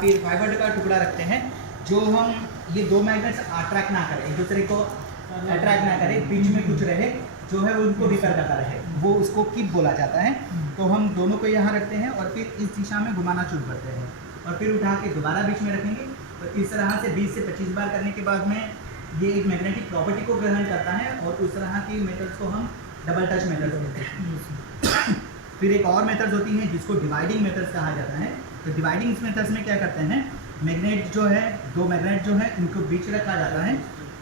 फिर फाइबर का टुकड़ा रखते हैं, जो हम ये दो मैग्नेट्स अट्रैक्ट ना करें, एक दूसरे को अट्रैक्ट ना करें, बीच में कुछ रहे जो है उनको रिपेयर करता रहे, वो उसको किप बोला जाता है। तो हम दोनों को यहाँ रखते हैं और फिर इस दिशा में घुमाना शुरू करते हैं और फिर उठा के दोबारा बीच में रखेंगे। तो इस तरह से 20 से 25 बार करने के बाद में ये एक मैग्नेटिक प्रॉपर्टी को ग्रहण करता है और उस तरह की मेथड्स को हम डबल टच मेथड कहते हैं। फिर एक और मेथड्स होती हैं जिसको डिवाइडिंग मेथड्स कहा जाता है। तो डिवाइडिंग मेथड्स में क्या करते हैं, मैग्नेट जो है, दो मैग्नेट जो है इनको बीच रखा जाता है,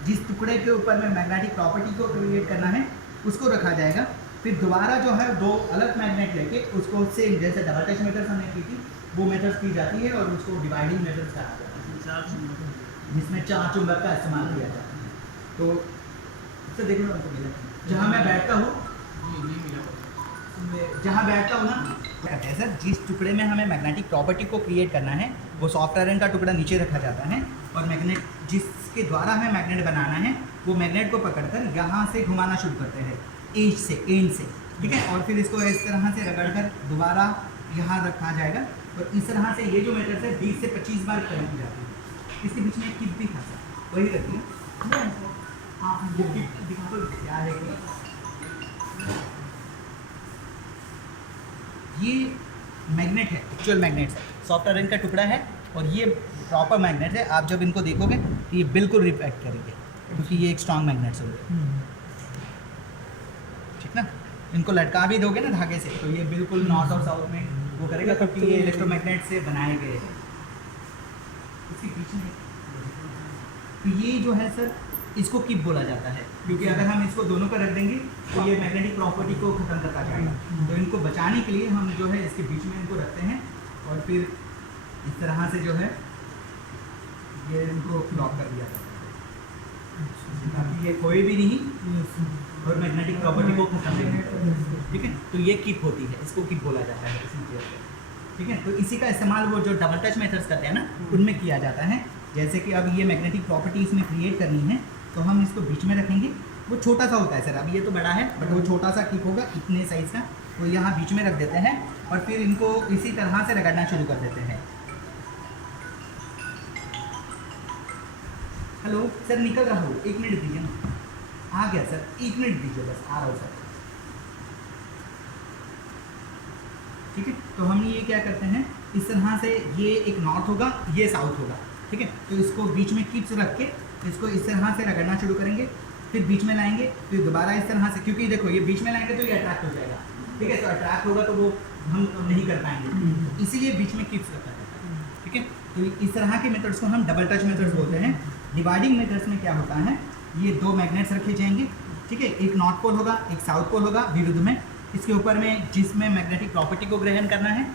जिस टुकड़े के ऊपर में मैग्नेटिक प्रॉपर्टी को क्रिएट करना है उसको रखा जाएगा। फिर दोबारा जो है दो अलग मैग्नेट लेके उसको सेम जैसे डबल टच मेथड्स हमने की थी वो मेथड्स की जाती है और उसको डिवाइडिंग मेथड्स कहा जाता है, जिसमें 4 चुंबक का इस्तेमाल किया जाता है। तो इससे देख लो हमको मिला, जहाँ मैं बैठता हूँ ना कहते हैं सर, जिस टुकड़े में हमें मैग्नेटिक प्रॉपर्टी को क्रिएट करना है वो सॉफ्ट आयरन का टुकड़ा नीचे रखा जाता है और मैग्नेट जिसके द्वारा हमें मैग्नेट बनाना है वो मैग्नेट को पकड़कर यहाँ से घुमाना शुरू करते हैं, एज से, एंड से, ठीक है। और फिर इसको इस तरह से रगड़कर दोबारा यहाँ रखा जाएगा और इस तरह से ये जो मेथड है 20 से 25 बार करनी की जाती है। इसके बीच में किप भी था सर, वही रखती है। हाँ, वो किप दिखा तो क्या है कि ये मैग्नेट है, एक्चुअल मैग्नेट है, सॉफ्ट आयरन का टुकड़ा है और ये प्रॉपर मैग्नेट है। आप जब इनको देखोगे तो ये बिल्कुल रिफ्लेक्ट करेंगे क्योंकि ये एक स्ट्रॉन्ग मैग्नेट्स होंगे, ठीक ना। इनको लटका भी दोगे ना धागे से तो ये बिल्कुल नॉर्थ और साउथ में वो करेगा क्योंकि ये इलेक्ट्रोमैग्नेट से बनाए गए हैं। इसी बीच में तो ये जो है सर इसको किप बोला जाता है क्योंकि अगर हम इसको दोनों का रख देंगे तो ये मैग्नेटिक प्रॉपर्टी को ख़त्म करता जाएगा। तो इनको बचाने के लिए हम जो है इसके बीच में इनको रखते हैं और फिर इस तरह से जो है ये इनको लॉक कर दिया जाता है ताकि ये कोई भी नहीं और मैग्नेटिक प्रॉपर्टी को खत्म नहीं करता, ठीक है। तो ये किप होती है, इसको किप बोला जाता है इसी चीज़ से, ठीक है। तो इसी का इस्तेमाल वो जो डबल टच मेथड्स करते हैं ना उनमें किया जाता है। जैसे कि अब ये मैग्नेटिक प्रॉपर्टी इसमें क्रिएट करनी है तो हम इसको बीच में रखेंगे, वो छोटा सा होता है सर, अब ये तो बड़ा है बट वो छोटा सा किप होगा इतने साइज़ का, तो यहाँ बीच में रख देते हैं और फिर इनको इसी तरह से रगड़ना शुरू कर देते हैं। हेलो सर, निकल रहा हूँ, 1 मिनट दीजिए ना। आ गया सर, 1 मिनट दीजिए बस, आ रहा हूँ सर, ठीक है। तो हम ये क्या करते हैं, इस तरह से ये एक नॉर्थ होगा, ये साउथ होगा, ठीक है। तो इसको बीच में किप्स रख के इसको इस तरह से रगड़ना शुरू करेंगे, फिर बीच में लाएंगे, फिर दोबारा इस तरह से, क्योंकि देखो ये बीच में लाएंगे तो ये अट्रैक्ट हो जाएगा, ठीक है। तो अट्रैक्ट होगा तो वो हम नहीं कर पाएंगे, इसीलिए बीच में किप्स रखा जाता है, ठीक है। तो इस तरह के मेथड्स को हम डबल टच मेथड्स बोलते हैं। डिवाइडिंग मेथड्स में क्या होता है, ये दो मैग्नेट्स रखे जाएंगे, ठीक है। एक नॉर्थ पोल होगा, एक साउथ पोल होगा विरुद्ध में, इसके ऊपर में जिसमें मैग्नेटिक प्रॉपर्टी को ग्रहण करना है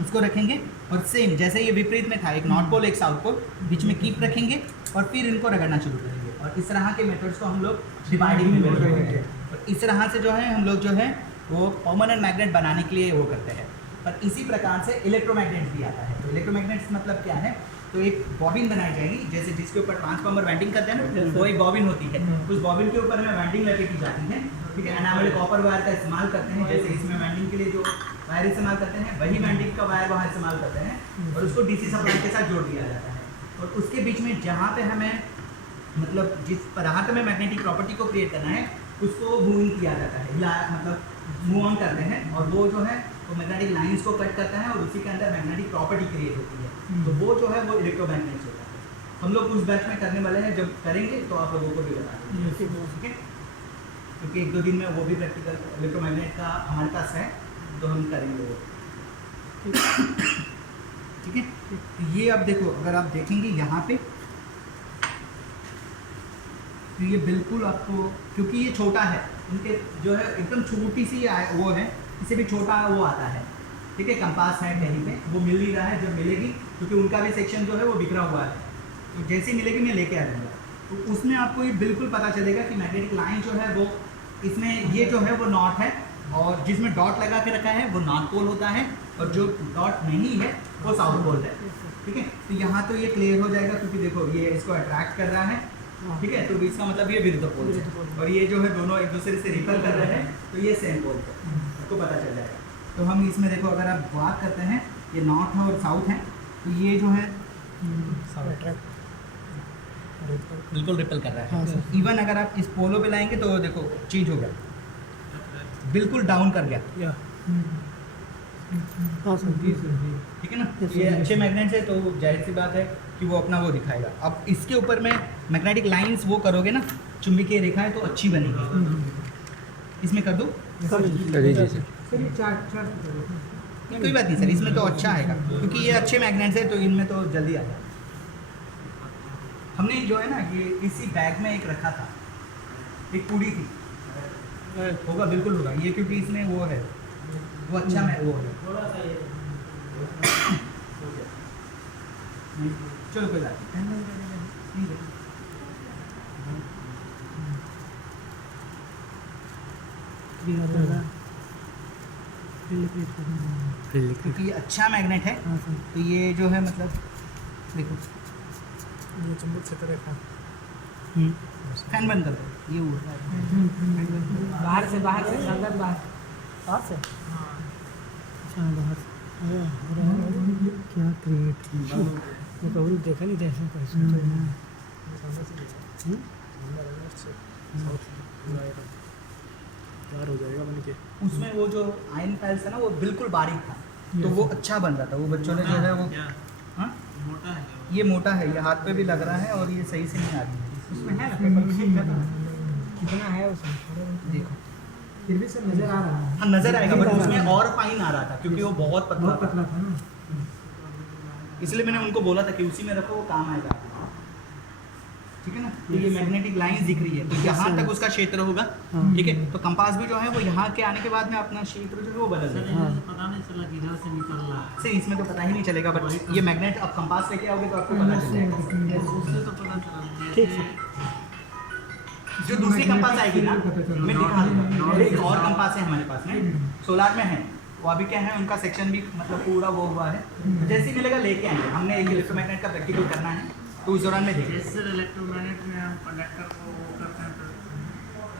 उसको रखेंगे और सेम जैसे ये विपरीत में था, एक नॉर्थ पोल एक साउथ पोल, बीच में कीप रखेंगे और फिर इनको रगड़ना शुरू करेंगे। और इस तरह के मेथड्स को हम लोग डिवाइडिंग में बोलते हैं। और इस तरह से जो है हम लोग जो है वो परमानेंट मैग्नेट बनाने के लिए वो करते हैं। पर इसी प्रकार से इलेक्ट्रोमैग्नेट भी आता है। तो इलेक्ट्रोमैग्नेट्स मतलब क्या है, तो एक बॉबिन बनाई जाएगी, जैसे जिसके ऊपर ट्रांसफार्मर वाइंडिंग करते हैं ना, वो एक बॉबिन होती है, उस बॉबिन के ऊपर में वाइंडिंग लपेटी जाती है, ठीक है। एनामेल कॉपर वायर का इस्तेमाल करते हैं, जैसे इसमें वाइंडिंग के लिए जो वायर इस्तेमाल करते हैं वही वाइंडिंग का वायर वहाँ इस्तेमाल करते हैं और उसको डीसी सप्लाई के साथ जोड़ दिया जाता है। और उसके बीच में जहाँ पे हमें मतलब जिस पदार्थ में मैग्नेटिक प्रॉपर्टी को क्रिएट करना है उसको मूविंग किया जाता है या मतलब मूव ऑन करते हैं और वो जो है वो मैग्नेटिक लाइंस को कट करता है और उसी के अंदर मैग्नेटिक प्रॉपर्टी क्रिएट होती है। तो वो जो है वो इलेक्ट्रोमैग्नेट्स होता है। हम लोग उस बैच में करने वाले हैं, जब करेंगे तो आप लोगों को भी बता देंगे, ठीक है। क्योंकि 1-2 दिन में वो भी प्रैक्टिकल इलेक्ट्रोमैग्नेट का हमारे पास है तो हम करेंगे वो, ठीक है। ये अब देखो, अगर आप देखेंगे यहाँ पे तो ये बिल्कुल आपको, क्योंकि ये छोटा है, उनके जो है एकदम छोटी सी वो है, इससे भी छोटा वो आता है, ठीक है। कंपास है कहीं पे, वो मिल नहीं रहा है, जब मिलेगी क्योंकि उनका भी सेक्शन जो है वो बिखरा हुआ है, तो जैसे ही मिलेगी मैं लेके आ जाऊँगा। तो उसमें आपको ये बिल्कुल पता चलेगा कि मैग्नेटिक लाइन जो है वो इसमें ये जो है वो नॉर्थ है और जिसमें डॉट लगा के रखा है वो नॉर्थ पोल होता है और जो डॉट नहीं है वो साउथ पोल है, ठीक है। तो यहाँ तो ये क्लियर हो जाएगा क्योंकि देखो ये इसको अट्रैक्ट कर रहा है, ठीक है। तो इसका मतलब ये विरुद्ध पोल है और ये जो है दोनों एक दूसरे से रिपल कर रहे हैं, तो ये सेम पोल है, आपको पता चल जाएगा। तो हम इसमें देखो, अगर आप बात करते हैं ये नॉर्थ है और साउथ है, तो ये जो है बिल्कुल रिपल कर रहा है। इवन अगर आप इस पोलो पे लाएंगे तो देखो चेंज हो गया, बिल्कुल डाउन कर गया। ठीक है ना, ये अच्छे मैग्नेट्स है तो जाहिर सी बात है कि वो अपना वो दिखाएगा। अब इसके ऊपर में मैग्नेटिक लाइंस वो करोगे ना, चुंबकीय रेखाएं तो अच्छी बनेगी। इसमें कर दो कोई बात नहीं सर, इसमें तो अच्छा आएगा क्योंकि ये अच्छे मैग्नेट्स है तो इनमें तो जल्दी आएगा। हमने जो है ना ये इसी बैग में एक रखा था, एक पूड़ी थी, होगा बिल्कुल होगा ये, क्योंकि इसमें वो है वो अच्छा मैं वो है। चलो कोई बात नहीं। क्योंकि ये अच्छा मैग्नेट है तो ये जो है मतलब देखो ये चुंबक क्षेत्र रेखा फैन बंद कर दो, ये हुआ बाहर से अंदर बाहर से अच्छा बाहर क्या क्रिएट वो कभी देखा नहीं जैसे कैसे तैयार हो जाएगा बन के। उसमें वो जो आयन फाइल्स है ना वो बिल्कुल बारीक था तो वो अच्छा बन रहा था। वो बच्चों ने जो है वो हाँ मोटा है ये मोटा है, ये हाथ पे भी लग रहा है और ये सही से नहीं आ रही है। उसमें है ना पेपर में कितना है उसमें देखो फिर भी सब नजर आ रहा है। हाँ नजर आएगा बट उसमें और फाइन आ रहा था क्योंकि वो बहुत पतला था, था ना, इसलिए मैंने उनको बोला था कि उसी में रखो वो काम आएगा। ठीक है ना, तो ये मैग्नेटिक लाइंस दिख रही है तो यहाँ तक उसका क्षेत्र होगा। ठीक है, तो कंपास भी जो है वो यहाँ के आने के बाद में अपना क्षेत्र जो है वो बदल देगा। पता नहीं चला किधर से निकल रहा है। से इसमें तो पता ही नहीं चलेगा बट ये मैग्नेट अब कंपास लेके आओगे तो आपको पता चल जाएगा। उससे तो पता चला ठीक है। जो दूसरी कंपास आएगी ना मैं दिखा दूंगा, एक और कंपास है हमारे पास में सोलार में है, वो अभी क्या है उनका सेक्शन भी मतलब पूरा वो हुआ है, तो जैसे ही मिलेगा लेके आएंगे। हमने एक इलेक्ट्रोमैग्नेट का प्रैक्टिकल करना है तो उस दौरान में देखेंगे। जैसे इलेक्ट्रोमैग्नेट में हम कंडक्टर को वो करते हैं तो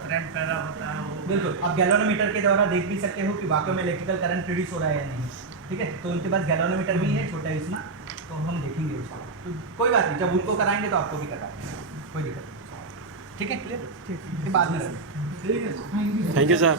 करंट पैदा होता है वो बिल्कुल, आप गैल्वेनोमीटर के द्वारा देख भी सकते हो कि वाकई में इलेक्ट्रिकल करंट प्रोड्यूस हो रहा है या नहीं। ठीक है, तो उनके पास गैल्वेनोमीटर भी है छोटा इसमें, तो हम देखेंगे उसका। तो कोई बात नहीं, जब उनको कराएंगे तो आपको भी कराएंगे, कोई दिक्कत नहीं। ठीक है, क्लियर? ठीक है, बाद में थैंक यू सर।